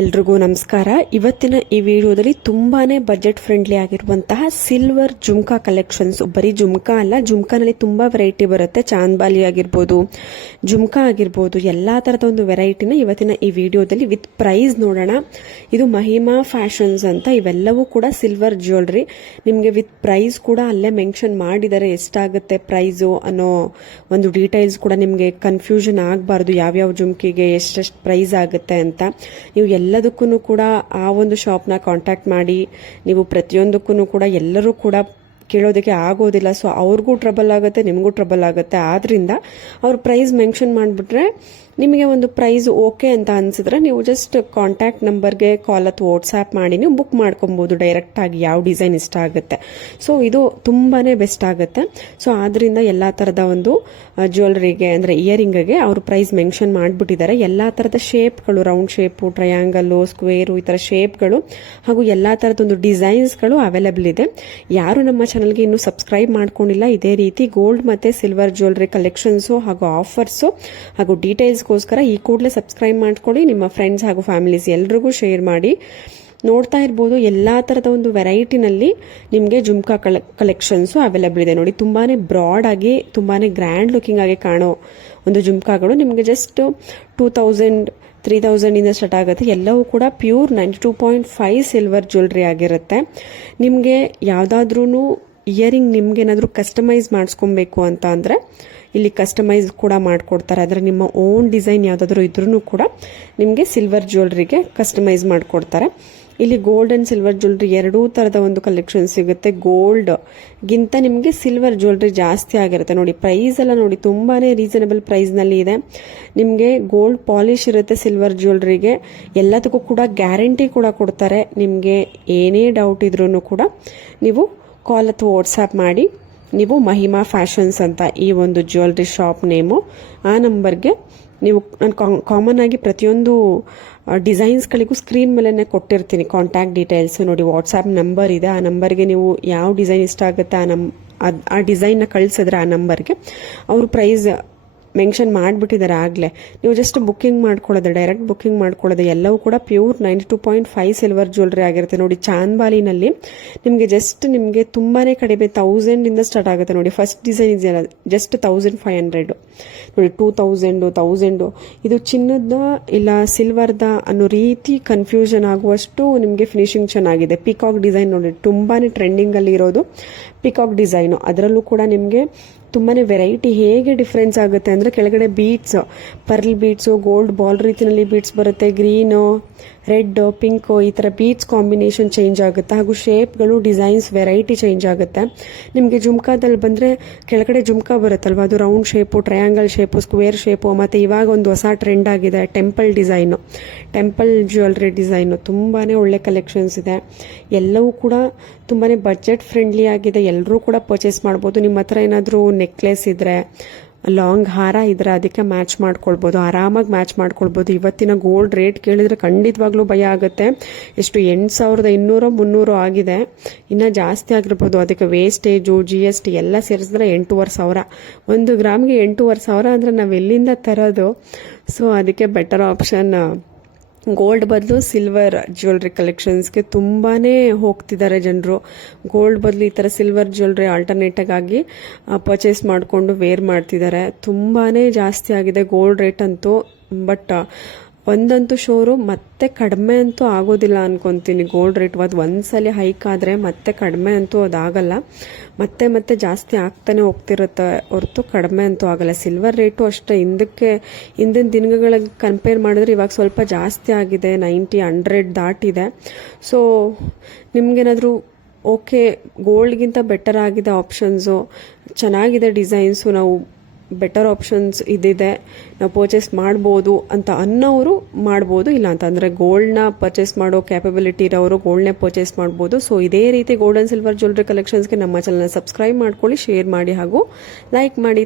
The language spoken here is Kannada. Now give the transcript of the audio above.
ಎಲ್ರಿಗೂ ನಮಸ್ಕಾರ. ಇವತ್ತಿನ ಈ ವಿಡಿಯೋದಲ್ಲಿ ತುಂಬಾನೇ ಬಜೆಟ್ ಫ್ರೆಂಡ್ಲಿ ಆಗಿರುವಂತಹ ಸಿಲ್ವರ್ ಜುಮ್ಕಾ ಕಲೆಕ್ಷನ್ಸ್. ಬರೀ ಜುಮ್ಕಾ ಅಲ್ಲ, ಜುಮ್ಕಾನಲ್ಲಿ ತುಂಬಾ ವೆರೈಟಿ ಬರುತ್ತೆ. ಚಾಂದ್ಬಾಲಿ ಆಗಿರ್ಬೋದು, ಜುಮ್ಕಾ ಆಗಿರ್ಬೋದು, ಎಲ್ಲಾ ತರದ ಒಂದು ವೆರೈಟಿನ ಇವತ್ತಿನ ಈ ವಿಡಿಯೋದಲ್ಲಿ ವಿತ್ ಪ್ರೈಸ್ ನೋಡೋಣ. ಇದು ಮಹಿಮಾ ಫ್ಯಾಷನ್ಸ್ ಅಂತ, ಇವೆಲ್ಲವೂ ಕೂಡ ಸಿಲ್ವರ್ ಜ್ಯುವೆಲ್ರಿ. ನಿಮಗೆ ವಿತ್ ಪ್ರೈಸ್ ಕೂಡ ಅಲ್ಲೇ ಮೆನ್ಷನ್ ಮಾಡಿದ್ದಾರೆ, ಎಷ್ಟಾಗುತ್ತೆ ಪ್ರೈಸು ಅನ್ನೋ ಒಂದು ಡೀಟೇಲ್ಸ್ ಕೂಡ ನಿಮಗೆ ಕನ್ಫ್ಯೂಷನ್ ಆಗಬಾರ್ದು, ಯಾವ್ಯಾವ ಜುಮ್ಕಿಗೆ ಎಷ್ಟೆಷ್ಟು ಪ್ರೈಸ್ ಆಗುತ್ತೆ ಅಂತ. ನೀವು ಎಲ್ಲದಕ್ಕೂ ಕೂಡ ಆ ಒಂದು ಶಾಪ್ನ ಕಾಂಟ್ಯಾಕ್ಟ್ ಮಾಡಿ, ನೀವು ಪ್ರತಿಯೊಂದಕ್ಕೂ ಕೂಡ ಎಲ್ಲರೂ ಕೂಡ ಕೇಳೋದಕ್ಕೆ ಆಗೋದಿಲ್ಲ. ಸೊ ಅವ್ರಿಗೂ ಟ್ರಬಲ್ ಆಗುತ್ತೆ, ನಿಮಗೂ ಟ್ರಬಲ್ ಆಗುತ್ತೆ. ಆದ್ರಿಂದ ಅವ್ರ ಪ್ರೈಸ್ ಮೆನ್ಷನ್ ಮಾಡಿಬಿಟ್ರೆ ನಿಮಗೆ ಒಂದು ಪ್ರೈಸ್ ಓಕೆ ಅಂತ ಅನ್ಸಿದ್ರೆ ನೀವು ಜಸ್ಟ್ ಕಾಂಟ್ಯಾಕ್ಟ್ ನಂಬರ್ಗೆ ಕಾಲ್ ಅಥವಾ ವಾಟ್ಸ್ಆ್ಯಪ್ ಮಾಡಿ ನೀವು ಬುಕ್ ಮಾಡ್ಕೊಬೋದು ಡೈರೆಕ್ಟ್ ಆಗಿ, ಯಾವ ಡಿಸೈನ್ ಇಷ್ಟ ಆಗುತ್ತೆ. ಸೊ ಇದು ತುಂಬಾನೇ ಬೆಸ್ಟ್ ಆಗುತ್ತೆ. ಸೊ ಆದ್ರಿಂದ ಎಲ್ಲಾ ತರದ ಒಂದು ಜ್ಯುವೆಲ್ರಿಗೆ ಅಂದ್ರೆ ಇಯರಿಂಗ್ಗೆ ಅವರು ಪ್ರೈಸ್ ಮೆನ್ಷನ್ ಮಾಡಿಬಿಟ್ಟಿದ್ದಾರೆ. ಎಲ್ಲಾ ತರದ ಶೇಪ್ಗಳು, ರೌಂಡ್ ಶೇಪು, ಟ್ರಯಾಂಗಲ್, ಸ್ಕ್ವೇರು, ಈ ತರ ಶೇಪ್ಗಳು ಹಾಗೂ ಎಲ್ಲಾ ತರದ ಒಂದು ಡಿಸೈನ್ಸ್ಗಳು ಅವೈಲೇಬಲ್ ಇದೆ. ಯಾರು ನಮ್ಮ ಚಾನಲ್ಗೆ ಇನ್ನೂ ಸಬ್ಸ್ಕ್ರೈಬ್ ಮಾಡ್ಕೊಂಡಿಲ್ಲ, ಇದೇ ರೀತಿ ಗೋಲ್ಡ್ ಮತ್ತೆ ಸಿಲ್ವರ್ ಜ್ಯುವೆಲ್ರಿ ಕಲೆಕ್ಷನ್ಸು ಹಾಗೂ ಆಫರ್ಸು ಹಾಗೂ ಡೀಟೇಲ್ಸ್ಗೋಸ್ಕರ ಈ ಕೂಡಲೇ ಸಬ್ಸ್ಕ್ರೈಬ್ ಮಾಡ್ಕೊಳ್ಳಿ. ನಿಮ್ಮ ಫ್ರೆಂಡ್ಸ್ ಹಾಗೂ ಫ್ಯಾಮಿಲೀಸ್ ಎಲ್ರಿಗೂ ಶೇರ್ ಮಾಡಿ. ನೋಡ್ತಾ ಇರ್ಬೋದು, ಎಲ್ಲಾ ತರದ ಒಂದು ವೆರೈಟಿನಲ್ಲಿ ನಿಮಗೆ ಜುಮ್ಕಾ ಕಲೆಕ್ಷನ್ಸು ಅವೈಲೇಬಲ್ ಇದೆ. ನೋಡಿ, ತುಂಬಾನೇ ಬ್ರಾಡ್ ಆಗಿ, ತುಂಬಾನೇ ಗ್ರ್ಯಾಂಡ್ ಲುಕಿಂಗ್ ಆಗಿ ಕಾಣೋ ಒಂದು ಜುಮ್ಕಾಗಳು ನಿಮಗೆ ಜಸ್ಟ್ 2000 3000 ಇಂದ ಸ್ಟಾರ್ಟ್ ಆಗುತ್ತೆ. ಎಲ್ಲವೂ ಕೂಡ ಪ್ಯೂರ್ 92.5 ಸಿಲ್ವರ್ ಜ್ಯುವೆಲ್ರಿ ಆಗಿರುತ್ತೆ. ನಿಮಗೆ ಯಾವುದಾದ್ರೂ ಇಯರಿಂಗ್ ನಿಮ್ಗೆ ಏನಾದರೂ ಕಸ್ಟಮೈಸ್ ಮಾಡಿಸ್ಕೊಬೇಕು ಅಂತ ಅಂದ್ರೆ ಇಲ್ಲಿ ಕಸ್ಟಮೈಸ್ ಕೂಡ ಮಾಡ್ಕೊಡ್ತಾರೆ. ಆದರೆ ನಿಮ್ಮ ಓನ್ ಡಿಸೈನ್ ಯಾವುದಾದ್ರೂ ಇದ್ರೂ ಕೂಡ ನಿಮಗೆ ಸಿಲ್ವರ್ ಜ್ಯುವೆಲ್ರಿಗೆ ಕಸ್ಟಮೈಸ್ ಮಾಡ್ಕೊಡ್ತಾರೆ. ಇಲ್ಲಿ ಗೋಲ್ಡ್ ಅಂಡ್ ಸಿಲ್ವರ್ ಜ್ಯುವೆಲ್ರಿ ಎರಡೂ ತರದ ಒಂದು ಕಲೆಕ್ಷನ್ ಸಿಗುತ್ತೆ. ಗೋಲ್ಡ್ ಗಿಂತ ನಿಮಗೆ ಸಿಲ್ವರ್ ಜ್ಯುವೆಲ್ರಿ ಜಾಸ್ತಿ ಆಗಿರುತ್ತೆ. ನೋಡಿ, ಪ್ರೈಸ್ ಎಲ್ಲ ನೋಡಿ, ತುಂಬಾನೇ ರೀಸನಬಲ್ ಪ್ರೈಸ್ ನಲ್ಲಿ ಇದೆ. ನಿಮಗೆ ಗೋಲ್ಡ್ ಪಾಲಿಶ್ ಇರುತ್ತೆ ಸಿಲ್ವರ್ ಜ್ಯುವೆಲ್ರಿಗೆ. ಎಲ್ಲದಕ್ಕೂ ಕೂಡ ಗ್ಯಾರಂಟಿ ಕೂಡ ಕೊಡ್ತಾರೆ. ನಿಮಗೆ ಏನೇ ಡೌಟ್ ಇದ್ರೂ ಕೂಡ ನೀವು ಕಾಲ್ ಅಥವಾ ವಾಟ್ಸ್ಆ್ಯಪ್ ಮಾಡಿ, ನೀವು ಮಹಿಮಾ ಫ್ಯಾಷನ್ಸ್ ಅಂತ ಈ ಒಂದು ಜ್ಯುವೆಲ್ರಿ ಶಾಪ್ ನೇಮು, ಆ ನಂಬರ್ಗೆ ನೀವು, ನಾನು ಕಾಮನ್ ಆಗಿ ಪ್ರತಿಯೊಂದು ಡಿಸೈನ್ಸ್ಗಳಿಗೂ ಸ್ಕ್ರೀನ್ ಮೇಲೆನೆ ಕೊಟ್ಟಿರ್ತೀನಿ ಕಾಂಟ್ಯಾಕ್ಟ್ ಡೀಟೇಲ್ಸ್. ನೋಡಿ, ವಾಟ್ಸ್ಆ್ಯಪ್ ನಂಬರ್ ಇದೆ, ಆ ನಂಬರ್ಗೆ ನೀವು ಯಾವ ಡಿಸೈನ್ ಇಷ್ಟ ಆಗುತ್ತೆ ಆ ಡಿಸೈನ್ನ ಕಳಿಸಿದ್ರೆ ಆ ನಂಬರ್ಗೆ ಅವರು ಪ್ರೈಸ್ ಮೆನ್ಷನ್ ಮಾಡಿಬಿಟ್ಟಿದ್ದಾರೆ ಆಗಲೇ. ನೀವು ಜಸ್ಟ್ ಬುಕ್ಕಿಂಗ್ ಮಾಡ್ಕೊಳ್ಳೋದು, ಡೈರೆಕ್ಟ್ ಬುಕ್ಕಿಂಗ್ ಮಾಡ್ಕೊಳ್ಳೋದು. ಎಲ್ಲವೂ ಕೂಡ ಪ್ಯೂರ್ 92.5 ಸಿಲ್ವರ್ ಜ್ಯುವೆಲ್ರಿ ಆಗಿರುತ್ತೆ. ನೋಡಿ, ಚಾಂದ್ಬಾಲಿನಲ್ಲಿ ನಿಮಗೆ ತುಂಬಾನೇ ಕಡಿಮೆ 1000 ಇಂದ ಸ್ಟಾರ್ಟ್ ಆಗುತ್ತೆ. ನೋಡಿ, ಫಸ್ಟ್ ಡಿಸೈನ್ ಇದೆಯಲ್ಲ, ಜಸ್ಟ್ 1500. ನೋಡಿ, 2000 1000 ಇದು ಚಿನ್ನದ ಇಲ್ಲ ಸಿಲ್ವರ್ದ ಅನ್ನೋ ರೀತಿ ಕನ್ಫ್ಯೂಷನ್ ಆಗುವಷ್ಟು ನಿಮಗೆ ಫಿನಿಶಿಂಗ್ ಚೆನ್ನಾಗಿದೆ. ಪಿಕಾಕ್ ಡಿಸೈನ್ ನೋಡಿ, ತುಂಬಾನೇ ಟ್ರೆಂಡಿಂಗ್ ಅಲ್ಲಿ ಇರೋದು ಪಿಕಾಕ್ ಡಿಸೈನು. ಅದರಲ್ಲೂ ಕೂಡ ನಿಮಗೆ ತುಂಬಾನೇ ವೆರೈಟಿ. ಹೇಗೆ ಡಿಫ್ರೆನ್ಸ್ ಆಗುತ್ತೆ ಅಂದ್ರೆ, ಕೆಳಗಡೆ beads, pearl beads, gold ball ರೀತಿಯಲ್ಲಿ ಬೀಟ್ಸ್ ಬರುತ್ತೆ, ಗ್ರೀನು, ರೆಡ್, ಪಿಂಕ್, ಈ ತರ ಬೀಟ್ಸ್ ಕಾಂಬಿನೇಷನ್ ಚೇಂಜ್ ಆಗುತ್ತೆ. ಹಾಗೂ ಶೇಪ್ಗಳು, ಡಿಸೈನ್ಸ್, ವೆರೈಟಿ ಚೇಂಜ್ ಆಗುತ್ತೆ. ನಿಮಗೆ ಜುಮ್ಕಾದಲ್ಲಿ ಬಂದ್ರೆ ಕೆಳಗಡೆ ಜುಮ್ಕಾ ಬರುತ್ತಲ್ವಾ, ಅದು round shape, triangle shape, square shape, ಮತ್ತೆ ಇವಾಗ ಒಂದು ಹೊಸ ಟ್ರೆಂಡ್ ಆಗಿದೆ temple design, temple jewellery design. ತುಂಬಾನೇ ಒಳ್ಳೆ ಕಲೆಕ್ಷನ್ಸ್ ಇದೆ. ಎಲ್ಲವೂ ಕೂಡ ತುಂಬಾನೇ ಬಜೆಟ್ ಫ್ರೆಂಡ್ಲಿ ಆಗಿದೆ. ಎಲ್ಲರೂ ಕೂಡ ಪರ್ಚೇಸ್ ಮಾಡ್ಬೋದು. ನಿಮ್ಮ ಹತ್ರ ಏನಾದರೂ ನೆಕ್ಲೆಸ್ ಇದ್ರೆ, ಲಾಂಗ್ ಹಾರ ಇದ್ರೆ ಅದಕ್ಕೆ ಮ್ಯಾಚ್ ಮಾಡ್ಕೊಳ್ಬೋದು, ಆರಾಮಾಗಿ ಮ್ಯಾಚ್ ಮಾಡ್ಕೊಳ್ಬೋದು. ಇವತ್ತಿನ ಗೋಲ್ಡ್ ರೇಟ್ ಕೇಳಿದ್ರೆ ಖಂಡಿತವಾಗ್ಲೂ ಭಯ ಆಗುತ್ತೆ. ಎಷ್ಟು 8200 300 ಆಗಿದೆ, ಇನ್ನ ಜಾಸ್ತಿ ಆಗಿರ್ಬೋದು. ಅದಕ್ಕೆ ವೇಸ್ಟೇಜು, GST ಎಲ್ಲ ಸೇರಿಸಿದ್ರೆ 8500. 1 ಗ್ರಾಮ್ಗೆ 8500 ಅಂದ್ರೆ ನಾವು ಎಲ್ಲಿಂದ ತರೋದು? ಸೊ ಅದಕ್ಕೆ ಬೆಟರ್ ಆಪ್ಷನ್ ಗೋಲ್ಡ್ ಬದಲು ಸಿಲ್ವರ್ ಜ್ಯುವೆಲ್ರಿ ಕಲೆಕ್ಷನ್ಸ್ಗೆ ತುಂಬಾನೇ ಹೋಗ್ತಿದ್ದಾರೆ ಜನರು. ಗೋಲ್ಡ್ ಬದಲು ಈ ತರ ಸಿಲ್ವರ್ ಜ್ಯುವೆಲ್ರಿ ಆಲ್ಟರ್ನೇಟ್ ಆಗಿ ಪರ್ಚೇಸ್ ಮಾಡಿಕೊಂಡು ವೇರ್ ಮಾಡ್ತಿದ್ದಾರೆ. ತುಂಬಾನೇ ಜಾಸ್ತಿ ಆಗಿದೆ ಗೋಲ್ಡ್ ರೇಟ್ ಅಂತೂ. ಬಟ್ ಒಂದಂತೂ ಶೋರು, ಮತ್ತೆ ಕಡಿಮೆ ಅಂತೂ ಆಗೋದಿಲ್ಲ ಅನ್ಕೊಂತೀನಿ. ಗೋಲ್ಡ್ ರೇಟ್ ಒಂದ್ಸಲಿ ಹೈಕ್ ಆದ್ರೆ ಮತ್ತೆ ಕಡಿಮೆ ಅಂತೂ ಅದಾಗಲ್ಲ. ಮತ್ತೆ ಮತ್ತೆ ಜಾಸ್ತಿ ಆಗ್ತಾನೆ ಹೋಗ್ತಿರುತ್ತೆ ಹೊರತು ಕಡಿಮೆ ಅಂತೂ ಆಗಲ್ಲ. ಸಿಲ್ವರ್ ರೇಟು ಅಷ್ಟೇ, ಹಿಂದಿನ ದಿನಗಳಿಗೆ ಕಂಪೇರ್ ಮಾಡಿದ್ರೆ ಇವಾಗ ಸ್ವಲ್ಪ ಜಾಸ್ತಿ ಆಗಿದೆ, 90 100 ದಾಟಿದೆ. ಸೊ ನಿಮ್ಗೇನಾದ್ರೂ ಓಕೆ, ಗೋಲ್ಡ್ಗಿಂತ ಬೆಟರ್ ಆಗಿದೆ ಆಪ್ಷನ್ಸು, ಚೆನ್ನಾಗಿದೆ ಡಿಸೈನ್ಸು, ನಾವು ಬೆಟರ್ ಆಪ್ಷನ್ಸ್ ಇದಿದೆ, ನಾವು ಪರ್ಚೇಸ್ ಮಾಡ್ಬೋದು ಅಂತ ಅನ್ನೋರು ಮಾಡ್ಬೋದು. ಇಲ್ಲ ಅಂತಂದರೆ ಗೋಲ್ಡ್ನ ಪರ್ಚೇಸ್ ಮಾಡೋ ಕ್ಯಾಪಬಿಲಿಟಿ ಇರೋರು ಗೋಲ್ಡ್ನೇ ಪರ್ಚೇಸ್ ಮಾಡ್ಬೋದು. ಸೊ ಇದೇ ರೀತಿ ಗೋಲ್ಡ್ ಅಂಡ್ ಸಿಲ್ವರ್ ಜ್ಯುವೆಲ್ರಿ ಕಲೆಕ್ಷನ್ಸ್ಗೆ ನಮ್ಮ ಚಾನಲ್ನ ಸಬ್ಸ್ಕ್ರೈಬ್ ಮಾಡ್ಕೊಳ್ಳಿ, ಶೇರ್ ಮಾಡಿ ಹಾಗೂ ಲೈಕ್ ಮಾಡಿ.